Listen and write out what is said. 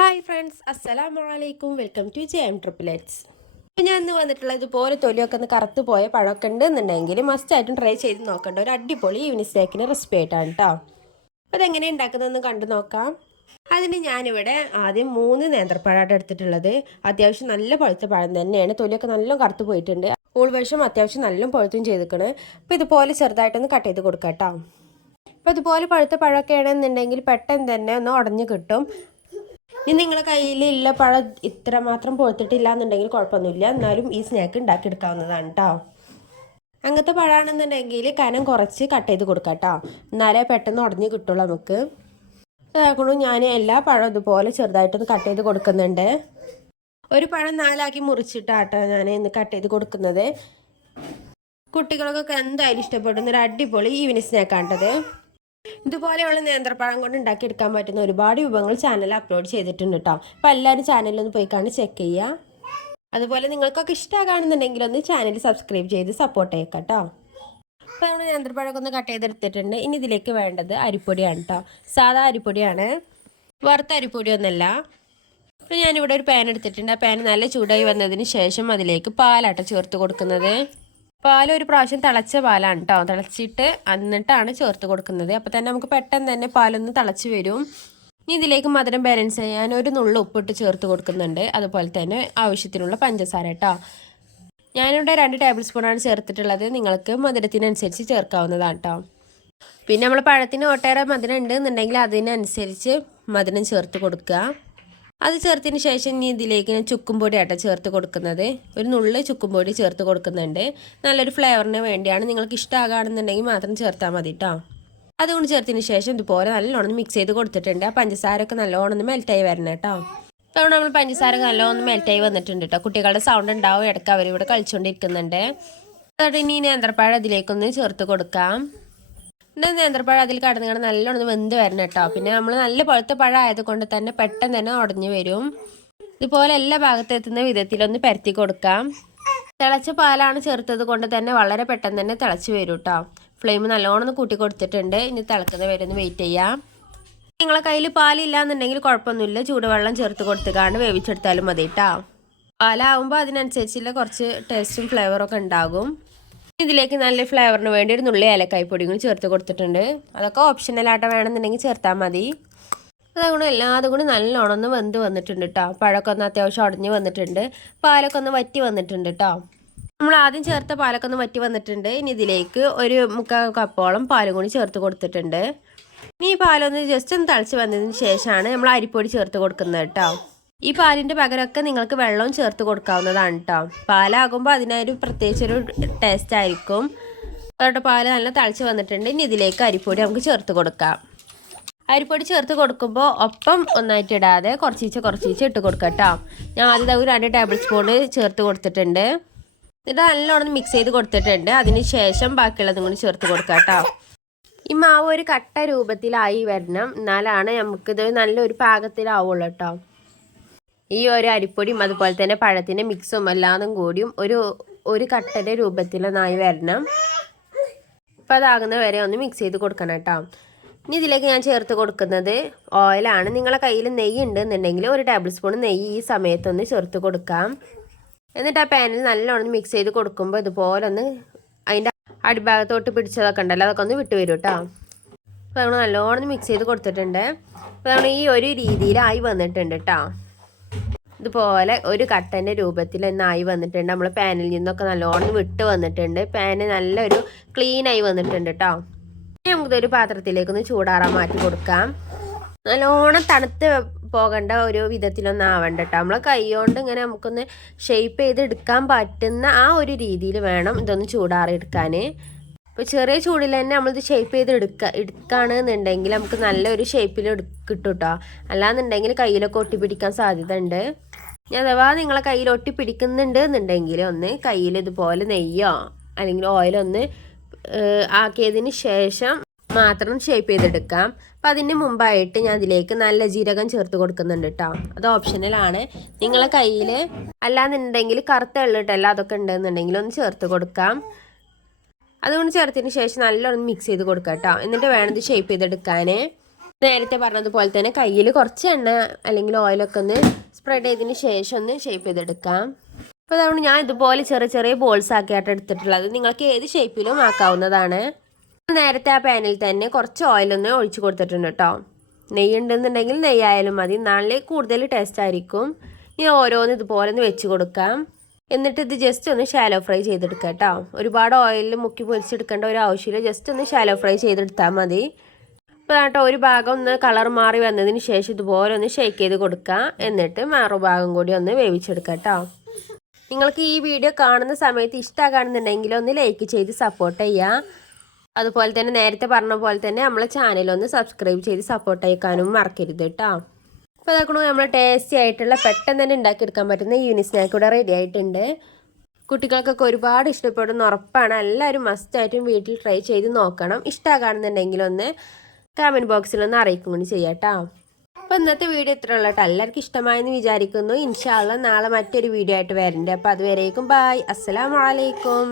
Hi friends, അസ്സലാമു അലൈക്കും. Welcome to JM triplets. അപ്പോൾ ഞാൻ ഇന്ന് വന്നിട്ടുള്ള ഇതുപോലെ തൊലിയൊക്കെ ഒന്ന് കറുത്ത് പോയ പഴമൊക്കെ ഉണ്ടെന്നുണ്ടെങ്കിൽ മസ്റ്റായിട്ടും ട്രൈ ചെയ്ത് നോക്കേണ്ട ഒരു അടിപൊളി ഈവനിങ് സ്നാക്കിന് റെസിപ്പി ആയിട്ടാണ് കേട്ടോ. അപ്പോൾ അതെങ്ങനെ ഉണ്ടാക്കുന്നതെന്ന് കണ്ടു നോക്കാം. അതിന് ഞാനിവിടെ ആദ്യം 3 നേന്ത്രപ്പഴമാണ് എടുത്തിട്ടുള്ളത്. അത്യാവശ്യം നല്ല പഴുത്ത പഴം തന്നെയാണ്. തൊലിയൊക്കെ നല്ല കറുത്ത് പോയിട്ടുണ്ട്. ഉൾവശം അത്യാവശ്യം നല്ല പഴുത്തും ചെയ്തിരിക്കണ്. അപ്പോൾ ഇതുപോലെ ചെറുതായിട്ടൊന്ന് കട്ട് ചെയ്ത് കൊടുക്കാം കേട്ടോ. അപ്പോൾ ഇതുപോലെ പഴുത്ത പഴമൊക്കെ ആണെന്നുണ്ടെങ്കിൽ പെട്ടെന്ന് തന്നെ ഒന്ന് ഉടഞ്ഞ് കിട്ടും. ഇനി നിങ്ങളുടെ കയ്യിലുള്ള പഴം ഇത്രമാത്രം പൊഴുത്തിട്ടില്ല എന്നുണ്ടെങ്കിൽ കുഴപ്പമൊന്നുമില്ല, എന്നാലും ഈ സ്നാക്ക് ഉണ്ടാക്കിയെടുക്കാവുന്നതാണ് കേട്ടോ. അങ്ങനത്തെ പഴമാണെന്നുണ്ടെങ്കിൽ കനം കുറച്ച് കട്ട് ചെയ്ത് കൊടുക്കാം കേട്ടോ, എന്നാലേ പെട്ടെന്ന് ഉടഞ്ഞ് കിട്ടുള്ളൂ നമുക്ക്. അതാക്കണം ഞാൻ എല്ലാ പഴവും ഇതുപോലെ ചെറുതായിട്ടൊന്ന് കട്ട് ചെയ്ത് കൊടുക്കുന്നുണ്ട്. ഒരു പഴം 4 ആക്കി മുറിച്ചിട്ടാട്ടോ ഞാൻ ഇന്ന് കട്ട് ചെയ്ത് കൊടുക്കുന്നത്. കുട്ടികൾക്കൊക്കെ എന്തായാലും ഇഷ്ടപ്പെടുന്ന ഒരു അടിപൊളി ഈവനിങ് സ്നാക്കാണ്ടത്. ഇതുപോലെയുള്ള നേന്ത്രപ്പഴം കൊണ്ട് ഉണ്ടാക്കിയെടുക്കാൻ പറ്റുന്ന ഒരുപാട് വിഭവങ്ങൾ ചാനലിൽ അപ്ലോഡ് ചെയ്തിട്ടുണ്ട് കേട്ടോ. അപ്പോൾ എല്ലാവരും ചാനലിലൊന്ന് പോയി കാണി ചെക്ക് ചെയ്യുക. അതുപോലെ നിങ്ങൾക്കൊക്കെ ഇഷ്ടമാണെന്നുണ്ടെങ്കിൽ ഒന്ന് ചാനൽ സബ്സ്ക്രൈബ് ചെയ്ത് സപ്പോർട്ട് ചെയ്യക്കാം കേട്ടോ. അപ്പോൾ നമ്മൾ നേന്ത്രപ്പഴമൊക്കെ ഒന്ന് കട്ട് ചെയ്തെടുത്തിട്ടുണ്ട്. ഇനി ഇതിലേക്ക് വേണ്ടത് അരിപ്പൊടിയാണ് കേട്ടോ. സാധാ അരിപ്പൊടിയാണ്, വറുത്ത അരിപ്പൊടിയൊന്നുമല്ല. അപ്പോൾ ഞാനിവിടെ ഒരു പാൻ എടുത്തിട്ടുണ്ട്. ആ പാൻ നല്ല ചൂടായി വന്നതിന് ശേഷം അതിലേക്ക് പാലാട്ടോ ചേർത്ത് കൊടുക്കുന്നത്. ഒരു പ്രാവശ്യം തിളച്ച പാലാണ് കേട്ടോ. തിളച്ചിട്ട് എന്നിട്ടാണ് ചേർത്ത് കൊടുക്കുന്നത്. അപ്പോൾ തന്നെ നമുക്ക് പെട്ടെന്ന് തന്നെ പാലൊന്ന് തിളച്ച് വരും. ഇനി ഇതിലേക്ക് മധുരം ബാലൻസ് ചെയ്യാൻ ഒരു നുള്ളു ഉപ്പിട്ട് ചേർത്ത് കൊടുക്കുന്നുണ്ട്. അതുപോലെ തന്നെ ആവശ്യത്തിനുള്ള പഞ്ചസാര കേട്ടോ. ഞാനിവിടെ 2 ടേബിൾ സ്പൂണാണ് ചേർത്തിട്ടുള്ളത്. നിങ്ങൾക്ക് മധുരത്തിനനുസരിച്ച് ചേർക്കാവുന്നതാണ് കേട്ടോ. പിന്നെ നമ്മൾ പഴത്തിന് ഒട്ടേറെ മധുരം ഉണ്ട് എന്നുണ്ടെങ്കിൽ അതിനനുസരിച്ച് മധുരം ചേർത്ത് കൊടുക്കുക. അത് ചേർത്തതിന് ശേഷം ഇനി ഇതിലേക്ക് ഞാൻ ചുക്കും പൊടി ആട്ടോ ചേർത്ത് കൊടുക്കുന്നത്. ഒരു നുള്ള് ചുക്കും പൊടി ചേർത്ത് കൊടുക്കുന്നുണ്ട്. നല്ലൊരു ഫ്ലേവറിന് വേണ്ടിയാണ്. നിങ്ങൾക്ക് ഇഷ്ടമാകുകയാണെന്നുണ്ടെങ്കിൽ മാത്രം ചേർത്താൽ മതി കേട്ടോ. അതുകൊണ്ട് ചേർത്തതിന് ശേഷം ഇതുപോലെ നല്ലോണം മിക്സ് ചെയ്ത് കൊടുത്തിട്ടുണ്ട്. ആ പഞ്ചസാരയൊക്കെ നല്ലോണം ഒന്ന് മെൽറ്റായി വരണം കേട്ടോ. അതുകൊണ്ട് നമ്മൾ പഞ്ചസാര നല്ലോണം മെൽറ്റായി വന്നിട്ടുണ്ട് കേട്ടോ. കുട്ടികളുടെ സൗണ്ട് ഉണ്ടാവും, ഇടയ്ക്ക് അവരിവിടെ കളിച്ചുകൊണ്ടിരിക്കുന്നുണ്ട്. അതുകൊണ്ട് ഇനി നേന്ത്രപ്പഴം അതിലേക്കൊന്ന് ചേർത്ത് കൊടുക്കാം. നേന്ത്രപ്പഴം അതിൽ കടന്നു നല്ലോണം വെന്ത് വരണം കേട്ടോ. പിന്നെ നമ്മൾ നല്ല പഴുത്ത പഴം ആയതുകൊണ്ട് തന്നെ പെട്ടെന്ന് തന്നെ ഉടഞ്ഞു വരും. ഇതുപോലെ എല്ലാ ഭാഗത്തും എത്തുന്ന വിധത്തിലൊന്ന് പരത്തി കൊടുക്കാം. തിളച്ച പാലാണ് ചേർത്തത് കൊണ്ട് തന്നെ വളരെ പെട്ടെന്ന് തന്നെ തിളച്ച് വരും കേട്ടോ. ഫ്ലെയിം നല്ലോണം ഒന്ന് കൂട്ടി കൊടുത്തിട്ടുണ്ട്. ഇനി തിളക്കുന്ന വരെ ഒന്ന് വെയിറ്റ് ചെയ്യാം. നിങ്ങളെ കയ്യിൽ പാലില്ല എന്നുണ്ടെങ്കിൽ കുഴപ്പമൊന്നുമില്ല, ചൂടുവെള്ളം ചേർത്ത് കൊടുത്തുകൊണ്ട് വേവിച്ചെടുത്താലും മതി കേട്ടോ. പാലാവുമ്പോൾ അതിനനുസരിച്ചുള്ള കുറച്ച് ടേസ്റ്റും ഫ്ലേവറൊക്കെ ഉണ്ടാകും. ഇതിലേക്ക് നല്ല ഫ്ലേവറിന് വേണ്ടി ഒരു നുള്ളി ഏലക്കായ്പ്പൊടിയും കൂടി ചേർത്ത് കൊടുത്തിട്ടുണ്ട്. അതൊക്കെ ഓപ്ഷണലായിട്ട് വേണമെന്നുണ്ടെങ്കിൽ ചേർത്താൽ മതി. അതുകൊണ്ട് എല്ലാതും കൂടി നല്ലോണം ഒന്ന് വെന്ത് വന്നിട്ടുണ്ട് കേട്ടോ. പഴമൊക്കെ ഒന്ന് അത്യാവശ്യം ഉടഞ്ഞ് വന്നിട്ടുണ്ട്. പാലൊക്കെ ഒന്ന് വറ്റി വന്നിട്ടുണ്ട് കേട്ടോ. നമ്മൾ ആദ്യം ചേർത്ത പാലൊക്കെ ഒന്ന് വറ്റി വന്നിട്ടുണ്ട്. ഇനി ഇതിലേക്ക് ഒരു 3/4 കപ്പോളം പാലും കൂടി ചേർത്ത് കൊടുത്തിട്ടുണ്ട്. ഇനി ഈ പാലൊന്ന് ജസ്റ്റ് ഒന്ന് തിളച്ച് വന്നതിന് ശേഷമാണ് നമ്മൾ അരിപ്പൊടി ചേർത്ത് കൊടുക്കുന്നത് കേട്ടോ. ഈ പാലിൻ്റെ പകരമൊക്കെ നിങ്ങൾക്ക് വെള്ളവും ചേർത്ത് കൊടുക്കാവുന്നതാണ് കേട്ടോ. പാലാകുമ്പോൾ അതിനൊരു പ്രത്യേകിച്ചൊരു ടേസ്റ്റ് ആയിരിക്കും. അതുകൊണ്ട് പാല് നല്ല തിളച്ച് വന്നിട്ടുണ്ട്. ഇനി ഇതിലേക്ക് അരിപ്പൊടി നമുക്ക് ചേർത്ത് കൊടുക്കാം. അരിപ്പൊടി ചേർത്ത് കൊടുക്കുമ്പോൾ ഒപ്പം ഒന്നായിട്ട് ഇടാതെ കുറച്ചീച്ച ഇട്ട് കൊടുക്കാം കേട്ടോ. ഞാൻ ആദ്യം ഒരു 2 ടേബിൾ സ്പൂൺ ചേർത്ത് കൊടുത്തിട്ടുണ്ട്. എന്നിട്ട് നല്ലോണം മിക്സ് ചെയ്ത് കൊടുത്തിട്ടുണ്ട്. അതിന് ശേഷം ബാക്കിയുള്ളതും കൂടി ചേർത്ത് കൊടുക്കാം കേട്ടോ. ഈ മാവ് ഒരു കട്ട രൂപത്തിലായി വരണം, എന്നാലാണ് നമുക്കിത് നല്ലൊരു പാകത്തിലാവുള്ളൂ കേട്ടോ. ഈ ഒരു അരിപ്പൊടിയും അതുപോലെ തന്നെ പഴത്തിൻ്റെ മിക്സും എല്ലാതും കൂടിയും ഒരു കട്ടയുടെ രൂപത്തിലൊന്നായി വരണം. അപ്പോൾ അതാകുന്ന വരെ ഒന്ന് മിക്സ് ചെയ്ത് കൊടുക്കണം കേട്ടോ. ഇനി ഇതിലേക്ക് ഞാൻ ചേർത്ത് കൊടുക്കുന്നത് ഓയിലാണ്. നിങ്ങളെ കയ്യിൽ നെയ്യ് ഉണ്ടെന്നുണ്ടെങ്കിൽ 1 ടേബിൾ സ്പൂൺ നെയ്യ് ഈ സമയത്തൊന്ന് ചേർത്ത് കൊടുക്കാം. എന്നിട്ട് ആ പാനിൽ നല്ലോണം മിക്സ് ചെയ്ത് കൊടുക്കുമ്പോൾ ഇതുപോലെ ഒന്ന് അതിൻ്റെ അടിഭാഗത്തോട്ട് പിടിച്ചതൊക്കെ ഉണ്ടല്ലോ, അതൊക്കെ ഒന്ന് വിട്ട് വരും കേട്ടോ. അപ്പോൾ നമ്മൾ നല്ലോണം മിക്സ് ചെയ്ത് കൊടുത്തിട്ടുണ്ട്. അപ്പോൾ നമ്മൾ ഈ ഒരു രീതിയിലായി വന്നിട്ടുണ്ട് കേട്ടോ. ഇതുപോലെ ഒരു കട്ടൻ്റെ രൂപത്തിൽ ഒന്നായി വന്നിട്ടുണ്ട്. നമ്മൾ പാനിൽ നിന്നൊക്കെ നല്ലോണം വിട്ട് വന്നിട്ടുണ്ട്. പാന് നല്ലൊരു ക്ലീനായി വന്നിട്ടുണ്ട് കേട്ടോ. ഇനി നമുക്കിതൊരു പാത്രത്തിലേക്കൊന്ന് ചൂടാറാൻ മാറ്റി കൊടുക്കാം. നല്ലോണം തണുത്ത് പോകേണ്ട ഒരു വിധത്തിലൊന്നും ആവണ്ട കേട്ടോ. നമ്മൾ കൈ കൊണ്ട് ഇങ്ങനെ നമുക്കൊന്ന് ഷേപ്പ് ചെയ്ത് എടുക്കാൻ പറ്റുന്ന ആ ഒരു രീതിയിൽ വേണം ഇതൊന്ന് ചൂടാറി എടുക്കാൻ. ഇപ്പോൾ ചെറിയ ചൂടിൽ തന്നെ നമ്മളിത് ഷേപ്പ് ചെയ്ത് എടുക്കുകയാണെന്നുണ്ടെങ്കിൽ നമുക്ക് നല്ലൊരു ഷേപ്പിൽ കിട്ടും കേട്ടോ. അല്ലാന്നുണ്ടെങ്കിൽ കയ്യിലൊക്കെ ഒട്ടിപ്പിടിക്കാൻ സാധ്യത ഉണ്ട്. അഥവാ നിങ്ങളെ കയ്യിൽ ഒട്ടിപ്പിടിക്കുന്നുണ്ട് എന്നുണ്ടെങ്കിൽ ഒന്ന് കയ്യിൽ ഇതുപോലെ നെയ്യോ അല്ലെങ്കിൽ ഓയിലോ ഒന്ന് ആക്കിയതിന് ശേഷം മാത്രം ഷേപ്പ് ചെയ്തെടുക്കാം. അപ്പം അതിന് മുമ്പായിട്ട് ഞാൻ അതിലേക്ക് നല്ല ജീരകം ചേർത്ത് കൊടുക്കുന്നുണ്ട് കേട്ടോ. അത് ഓപ്ഷണലാണ്. നിങ്ങളെ കയ്യിൽ അല്ലാന്നുണ്ടെങ്കിൽ കറുത്ത എള്ളിട്ടല്ല അതൊക്കെ ഉണ്ടെന്നുണ്ടെങ്കിൽ ഒന്ന് ചേർത്ത് കൊടുക്കാം. അതുകൊണ്ട് ചേർത്തതിന് ശേഷം നല്ലോണം മിക്സ് ചെയ്ത് കൊടുക്കാം കേട്ടോ. എന്നിട്ട് വേണം ഇത് ഷേപ്പ് ചെയ്തെടുക്കാൻ. നേരത്തെ പറഞ്ഞതുപോലെ തന്നെ കയ്യിൽ കുറച്ച് എണ്ണ അല്ലെങ്കിൽ ഓയിലൊക്കെ ഒന്ന് സ്പ്രെഡ് ചെയ്തതിന് ശേഷം ഒന്ന് ഷേപ്പ് ചെയ്തെടുക്കാം. അപ്പോൾ അതുകൊണ്ട് ഞാൻ ഇതുപോലെ ചെറിയ ചെറിയ ബോൾസ് ആക്കിയിട്ട് എടുത്തിട്ടുള്ളത്. നിങ്ങൾക്ക് ഏത് ഷേപ്പിലും ആക്കാവുന്നതാണ്. നേരത്തെ ആ പാനിൽ തന്നെ കുറച്ച് ഓയിലൊന്ന് ഒഴിച്ച് കൊടുത്തിട്ടുണ്ട് കേട്ടോ. നെയ്യ് ഉണ്ടെന്നുണ്ടെങ്കിൽ നെയ്യായാലും മതി, നാളെ കൂടുതൽ ടേസ്റ്റ് ആയിരിക്കും. ഇനി ഓരോന്ന് ഇതുപോലെ ഒന്ന് വെച്ച് കൊടുക്കാം. എന്നിട്ട് ഇത് ജസ്റ്റ് ഒന്ന് ഷാലോ ഫ്രൈ ചെയ്തെടുക്കാം കേട്ടോ. ഒരുപാട് ഓയിലിൽ മുക്കി പൊരിച്ചെടുക്കേണ്ട ഒരു ആവശ്യമില്ല, ജസ്റ്റ് ഒന്ന് ഷാലോ ഫ്രൈ ചെയ്തെടുത്താൽ മതി. അപ്പോൾ കേട്ടോ ഒരു ഭാഗം ഒന്ന് കളർ മാറി വന്നതിന് ശേഷം ഇതുപോലെ ഒന്ന് ഷേക്ക് ചെയ്ത് കൊടുക്കുക. എന്നിട്ട് മറുഭാഗം കൂടി ഒന്ന് വേവിച്ചെടുക്കാം കേട്ടോ. നിങ്ങൾക്ക് ഈ വീഡിയോ കാണുന്ന സമയത്ത് ഇഷ്ടമാകുന്നുണ്ടെങ്കിൽ ഒന്ന് ലൈക്ക് ചെയ്ത് സപ്പോർട്ട് ചെയ്യുക. അതുപോലെ തന്നെ നേരത്തെ പറഞ്ഞ പോലെ തന്നെ നമ്മളെ ചാനലൊന്ന് സബ്സ്ക്രൈബ് ചെയ്ത് സപ്പോർട്ട് അയക്കാനും മറക്കരുത് കേട്ടോ. അപ്പോൾ അതൊക്കെ നമ്മൾ ടേസ്റ്റി ആയിട്ടുള്ള പെട്ടെന്ന് തന്നെ ഉണ്ടാക്കിയെടുക്കാൻ പറ്റുന്ന ഈവനിങ് സ്നാക്ക് ഇവിടെ റെഡി ആയിട്ടുണ്ട്. കുട്ടികൾക്കൊക്കെ ഒരുപാട് ഇഷ്ടപ്പെടുന്ന ഉറപ്പാണ്. എല്ലാവരും മസ്റ്റായിട്ടും വീട്ടിൽ ട്രൈ ചെയ്ത് നോക്കണം. ഇഷ്ടമാകുന്നുണ്ടെങ്കിൽ ഒന്ന് കമൻറ്റ് ബോക്സിലൊന്ന് അറിയിക്കും കൂടി ചെയ്യാം കേട്ടോ. അപ്പോൾ ഇന്നത്തെ വീഡിയോ ഇത്ര ഉള്ളൂ കേട്ടോ. എല്ലാവർക്കും ഇഷ്ടമായെന്ന് വിചാരിക്കുന്നു. ഇൻഷാ അള്ളാ നാളെ മറ്റൊരു വീഡിയോ ആയിട്ട് വരണ്ടേ. അപ്പോൾ അതുവരേക്കും ബായ്, അസ്സലാമു അലൈക്കും.